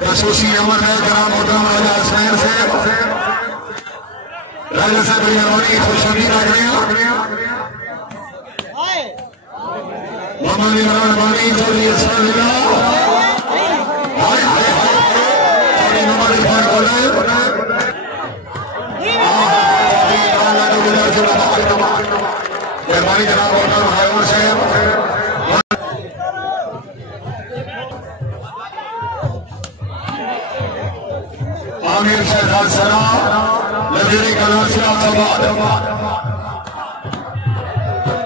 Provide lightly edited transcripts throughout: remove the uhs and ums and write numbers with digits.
खसूसी अमर है ग्राम मोहतरम राजा शहर से राजा साहब मेहरबानी खुशहाली रख रहे हैं मोहम्मद इमरान बानी चौधरी अल्लाह नंबर इरफान कोले मेहरबानी जनाब मोहतरम हाइवर साहब आमिर शहजाद सरा लजरी कलासिया सबाद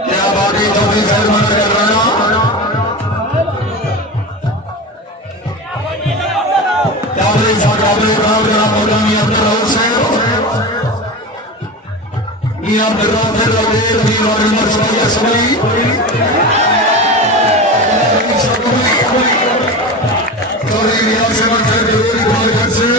क्या बाकी चौधरी साहब मन कर रहा काबले साहब मौलानी अब्दुल रऊफ साहब मियां अब्दुल रऊफ रवेल मीर और उमर सवाया सभी चौधरी रियाज से मन कर से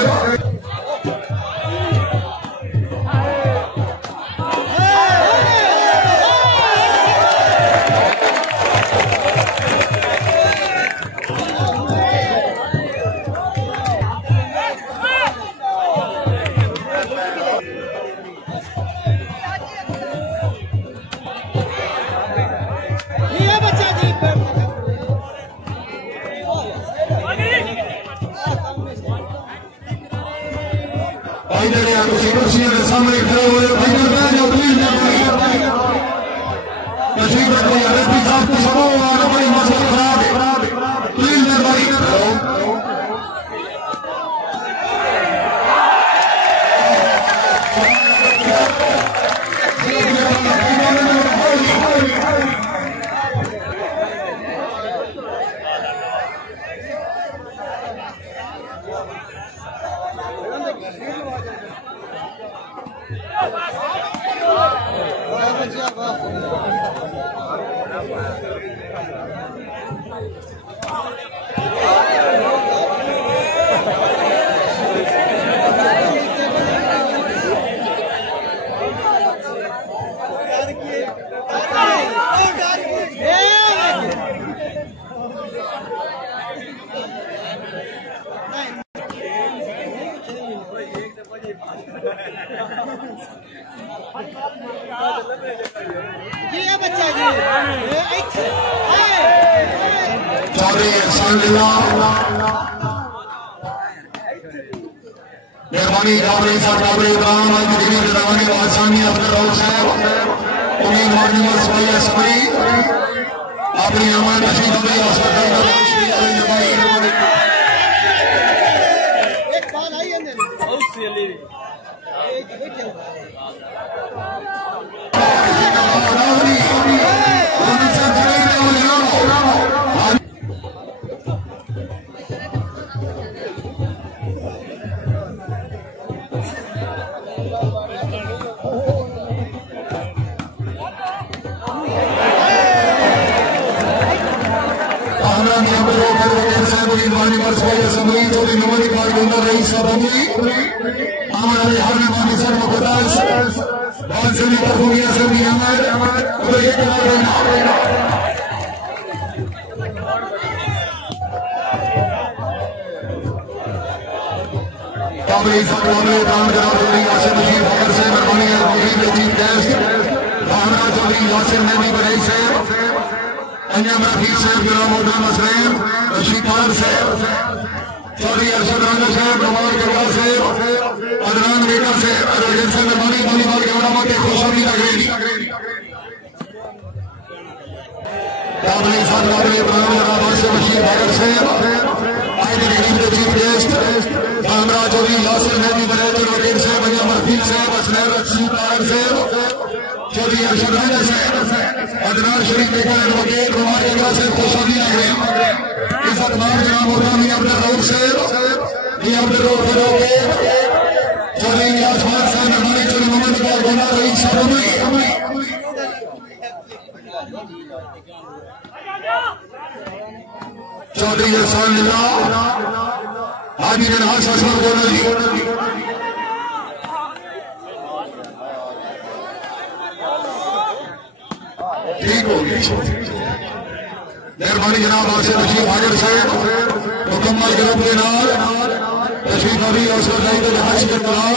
सामने खड़े हुए नशीब रखो रफी साहब को सबो बड़ी मसला खराब है प्लीज मेहरबानी करो मेहरबानी काबले साहब काबले इब्राहिम रवानी बादशाही अब्दुल रऊफ साहब उन्हीं माननीय सवाया सभी अपनी अमान नशीब अली एक बात आई है बहुत सी अली हमारे हर मेहमान सर मुकद्दस बहुत से परफॉर्मिया से भी हमारे तो ये काबले काबले दाम जनाब यासिर नजीर भगर से मेहरबानी है चीफ गेस्ट भावना चौधरी यासिर नबी बड़े से अन्य रफीक साहब गुलाम मोहम्मद हसनैन रशीद खान साहब चौधरी अरशद रंगा साहब कमाल करवाल साहब अदनान बेटा साहब अर्जुन साहब मेहरबानी वॉलीबॉल के उलमा के खुशहाली लगेगी काबले साहब काबले इब्राहिम से बशीर भगत साहब आए दिन चीफ गेस्ट भावना चौधरी यासिर नबी बरेज वकील से भैया मरफील से बसनैर रक्सी तार से चौधरी अरशद हैदर से अदनान शरीफ बेकर एडवोकेट रुमाल जगह से खुशबी आ गए इज्जत मान जनाब होगा मियां अब्दुल रऊफ से मियां अब्दुल रऊफ एडवोकेट चौधरी आसमान से मेहमानी चौधरी मोहम्मद इकबाल गोला रईस शर्मी चौधरी एहसान लिल्लाह हाजी जनहास असलम गोला जी ठीक हो गई मेहरबानी जनाब आसिफ रशीद हाजिर से मुकम्मल ग्रुप के नाल तशरीफ अभी हज के दौरान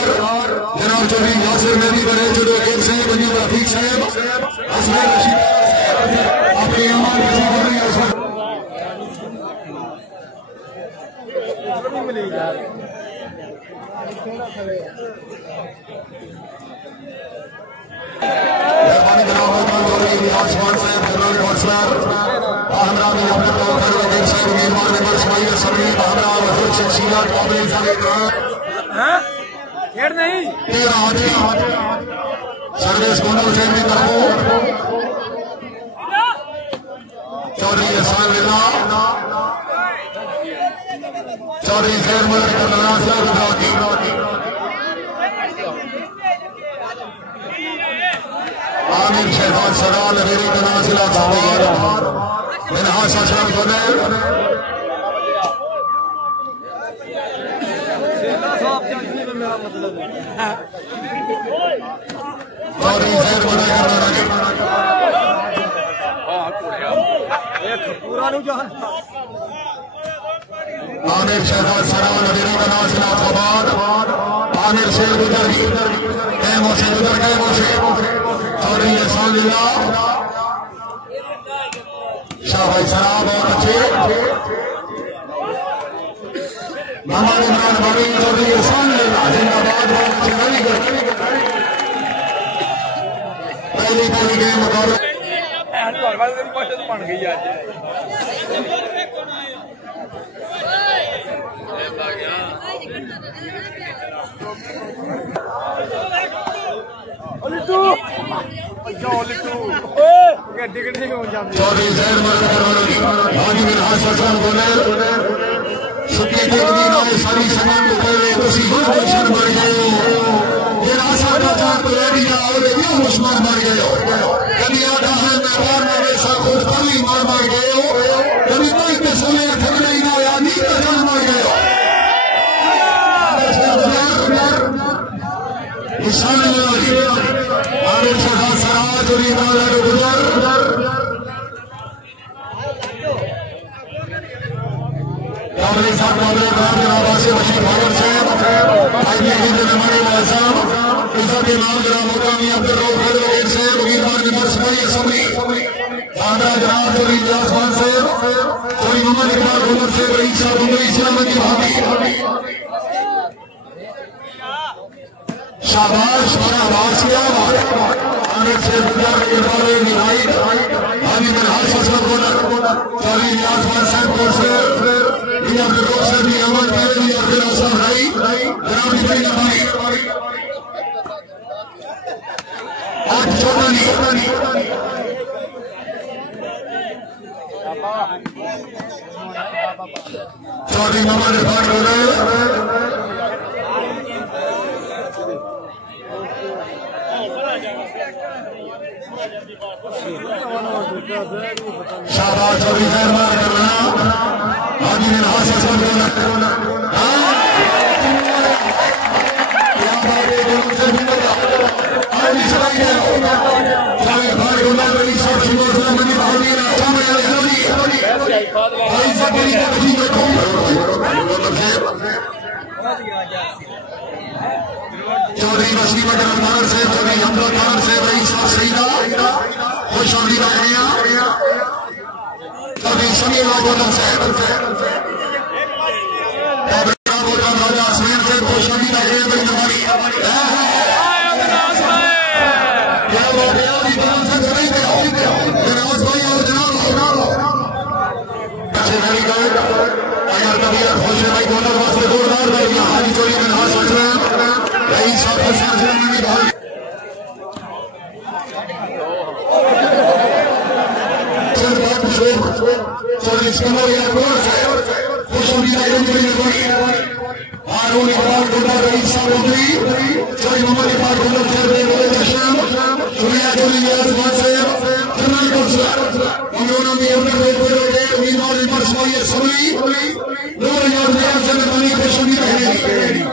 जनाब चौधरी यासिर नबी बरेज वकील से बनी रफीक साहब असलम रशीद अपनी अमान तशरीफ अभी मेहरबानी जनाब चौधरी आसमान साहब काउंसलर हमरा में अपने डॉक्टर वकील साहब मेहमान नंबर स्माइल सभी हमरा वजूद शख्सियत काबिल खेड़ नहीं सर्विस कोनल से भी करो चौधरी एहसान लिल्लाह चौधरी खैर मलिक नासिर की आमिर शहबाज सराल मेरी तनासिला साहब मिनहास असलम गोलेल चौधरी खैर मलिक आमिर शहबाज सराल मेरी तनासिला साहब आमिर शेर गुजर कैमों से गुजर कैमों से चौधरी एहसान लिल्लाह शाह भाई सराब और अच्छे मोहम्मद इमरान भाई चौधरी एहसान लिल्लाह जिंदाबाद पहली गेम मुकाबले बन गई आज चौधरी जहर हाजी मिनहास असलम गोलेल सुखी देखनी नाल सारी समान को पहले तुसी हो गुलशन बन गए हो ये रासा का जान को रेडी ना और ये दुश्मन बन गए हो कभी आधा है मैदान में वैसा खुद पली मार गए हो कभी कोई कसले थक नहीं ना यानी पहचान मार गए हो इंसान आमिर शहबाज सराज और इमरान गुजर काबले साहब काबले जनाब आसिफ रशीद हाजिर से आईपी के मेहमान मुअज़्ज़म इज्जत इमाम जनाब मुकामी अब्दुल रऊफ एडवोकेट से मेहमान नंबर स्माइल असमी आंध्रा जनाब चौधरी आसमान से चौधरी मोहम्मद इकबाल गोला से रईस साहब मुंबई इस्लाम की भाभी शाबाश वासिया आमिर से गुजर इरफान निहाई हाजी मिनहास असलम गोला चौधरी आसमान साहब को से मियां अब्दुल रऊफ से भी अहमद पहले और फिर असलम भाई जनाब भाई भाई 8 चौधरी चौधरी मोहम्मद इरफान गोला शाहबाज चौधरी खैर मार करना हाजी मिनहास असलम गोला चौधरी बसरी बटर खान से चौधरी हमजा खान से रईस सईदा खुश आमदी चौधरी समीर गोलम से राजा असमीर से खुश आमदी अगर कभी खुश भाई गोलर वास्ते जोरदार हाजी चोरी में कमर एयरपोर्ट से खुशनुमा हारून इकबाल गुंडा रईस साहब जज मोहम्मद इकबाल गुंडा चेयरमैन चशम शुक्रिया जनरल कौंसिलर उन्होंने भी अपने उम्मीदवार परसवाई सभी नूर याद से बनी खुशनुमा रहेगी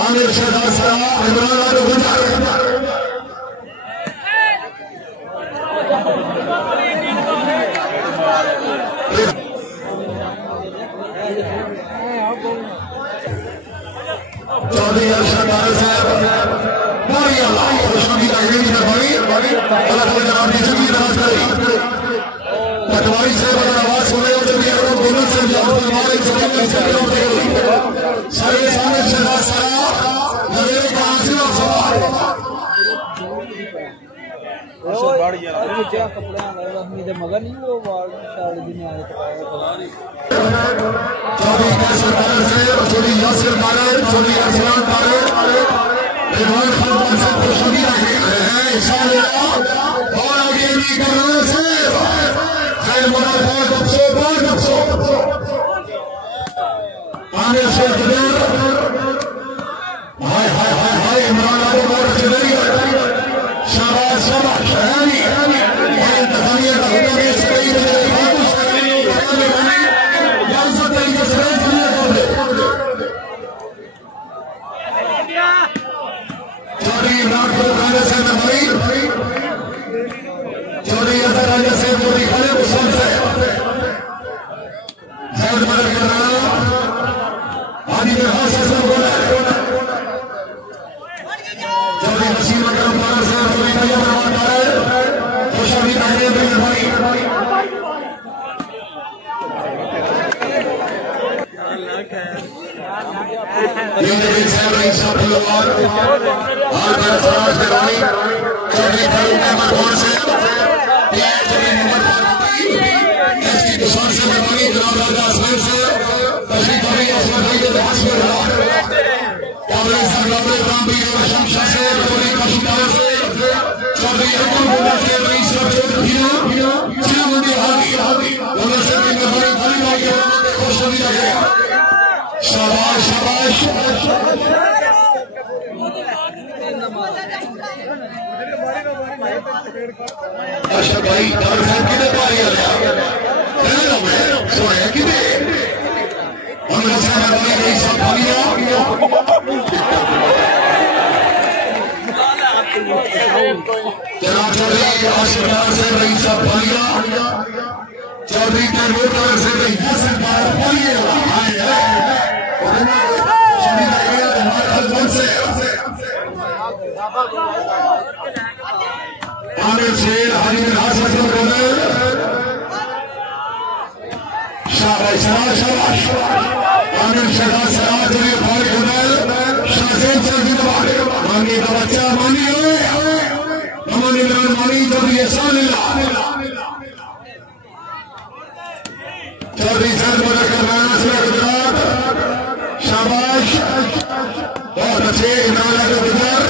आमिर शहजाद साहब इमरान गुजर चौधरी अरशद साहब बड़ी अल्लाह खुशनुमा बड़ी अल्लाह जनाब की जिंदगी दराज करे पटवारी साहब अगर आवाज सुने तो भी अगर दोनों से सारे सामने शहजाद साहब नजर का हासिल और सवाल मगर नहीं वो वार्ड साढ़े दिन आए चौधरी कैसर बादल साहब चौधरी यासिर बादल चौधरी अरसलान बादल रिजवान खान साहब खुशनुमा हैं इंशाअल्लाह और आगे भी करना साहब खैर मुबारक बख्शो आमिर शेख गुजर हाय हाय हाय हाय इमरान आबू बकर चौधरी शाबाश शाबाश शहरी और इंतजामिया का हुक्म है सही चौधरी इमरान को राजा साहब नवाई चौधरी अजहर राजा साहब चौधरी खालिद हुसैन साहब जैद मदर के राणा आदि में हासिल साहब बोला चौधरी नसीम अकरम पारा साहब चौधरी तैयब रहमान पारा खुशनुमा रहने में भाई जिंदगी साहब रईस साहब और समाज के रानी चौधरी फारूक अहमद खान साहब चौधरी मोहम्मद फारूकी एसटी किसान से मेहमानी जनाब राजा असलम साहब तशरीफ भाई असलम भाई के हस्ब काबिल साहब लाबे राम भाई रशम शाह साहब चौधरी काशिम साहब चौधरी अब्दुल गुंडा साहब रईस साहब चौधरी मंदिर हादी दोनों से मेहमानी खाली भाई के खुशनुमा रहेगा शाबाश शाबाश अरशद भाई डॉक्टर साहब कितने पारी आ गया सोया कितने हम साहब भाई नहीं सब भागिया जनाब चौधरी आशीर्वाद से रही सब भागिया चौधरी तैमूर से रही आमिर शेर हरीम हासिल शाबाश शाबाश आमिर शहजाद साहब चलिए फारिग हुनर शाहजेब साहब जिंदाबाद मानी का बच्चा मानी अमन इमरान मानी चौधरी एहसानुल्लाह चौधरी सर मुजफ्फर राणा से गुजरात शाबाश बहुत अच्छे इमरान गुजर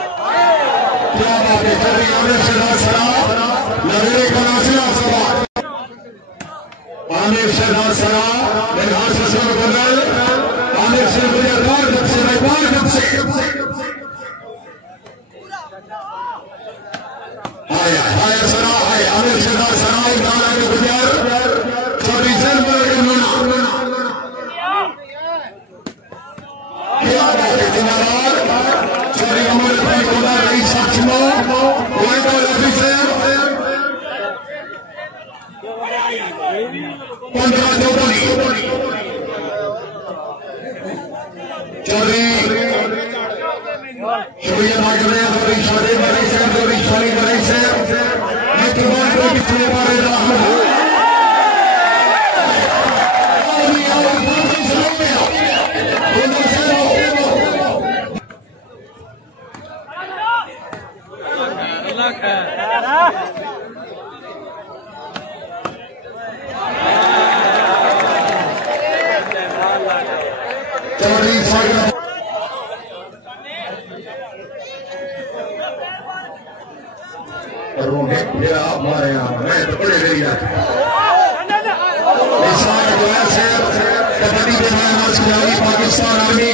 क्या बात है चौधरी आमिर शहजाद साहब नजरे का नासिर सवाल आमिर शहजाद साहब निर्हार से बदल आमिर से गुजर हाय हाय सरा हाय आमिर शहजाद सराय नारायण गुजर चौधरी जनरल क्या बात है जिंदाबाद चौधरी अमर भाई गुना rice साक्षियों vital officer 15 Chaudhary Chaudhary शुक्रिया चौधरी शादी बड़े साहब चौधरी शादी बड़े साहब पाकिस्तान आर्मी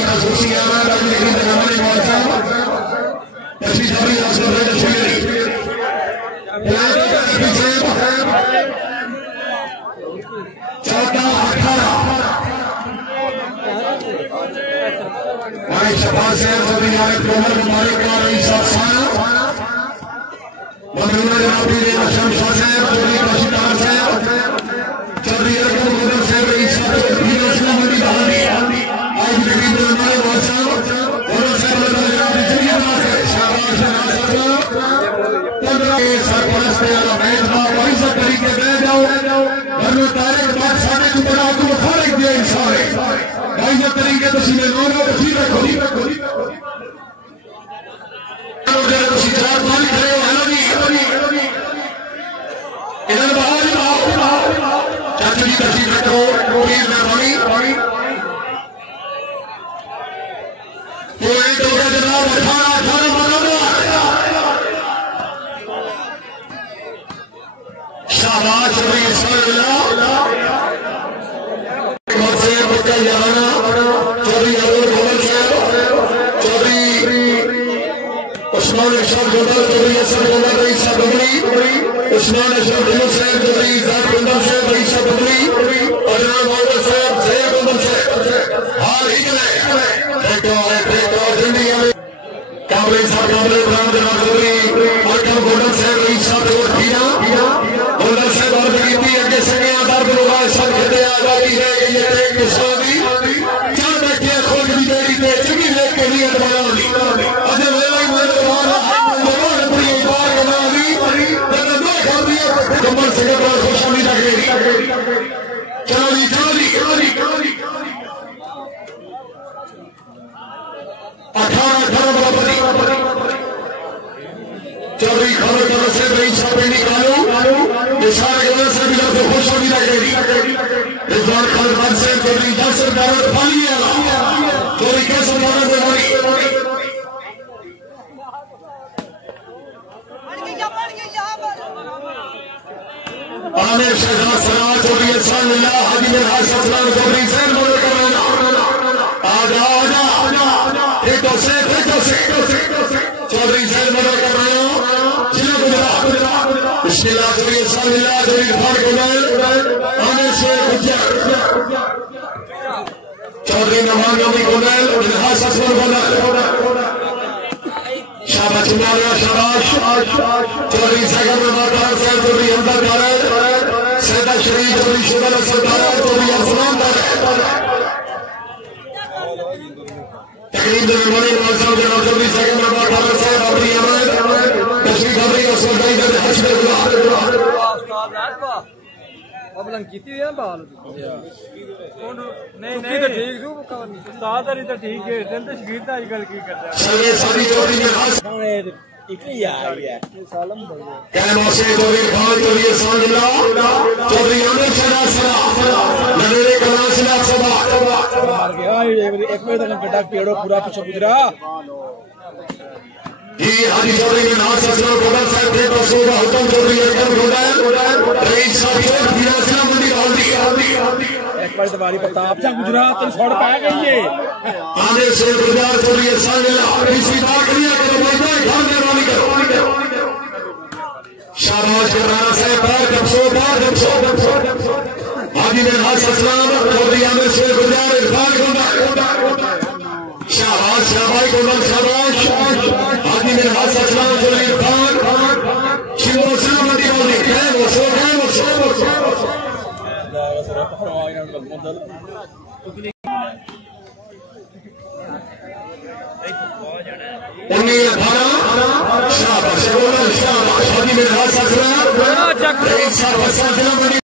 शाबाश शाबाश शाबाश